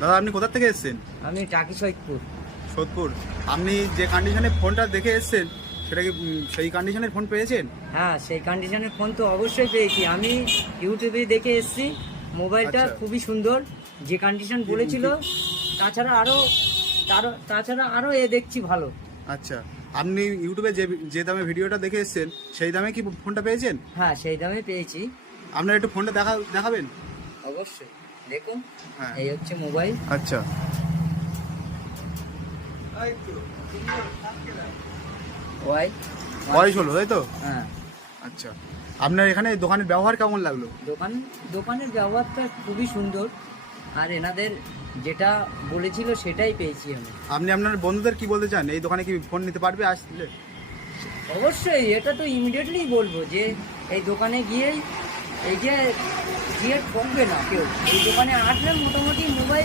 দাদা আপনি কোথা থেকে এসেছেন? আমি টাকি সৈয়দপুর। সোদপুর। আপনি যে কন্ডিশনে ফোনটা দেখে এসেছেন সেটা কি সেই কন্ডিশনের ফোন পেয়েছেন? হ্যাঁ, সেই কন্ডিশনের ফোন তো অবশ্যই পেয়েছি। আমি ইউটিউবে দেখে এসেছি। মোবাইলটা আচ্ছা। খুবই সুন্দর, যে কন্ডিশন বলেছিল। তাছাড়া আরও দেখছি ভালো। আচ্ছা, আপনি ইউটিউবে যে যে দামে ভিডিওটা দেখে এসেছেন সেই দামে কি ফোনটা পেয়েছেন? হ্যাঁ, সেই দামে পেয়েছি। আপনার একটু ফোনটা দেখাবেন? অবশ্যই দেখুন। হ্যাঁ। এই হচ্ছে মোবাইল। আচ্ছা। ওয়াই বয়স হলো তাই তো? হ্যাঁ। আচ্ছা, আপনার এখানে দোকানের ব্যবহার কেমন লাগলো? দোকানের ব্যবহারটা খুবই সুন্দর, আর এনাদের যেটা বলেছিল সেটাই পেয়েছি আমি। আপনি আপনার বন্ধুদের কি বলতে চান? এই দোকানে কি ফোন নিতে পারবে আসলে? অবশ্যই, এটা তো ইমিডিয়েটলি বলবো যে এই দোকানে গিয়ে ঠকবে না কেউ। এই দোকানে আসলে মোটামুটি মোবাইল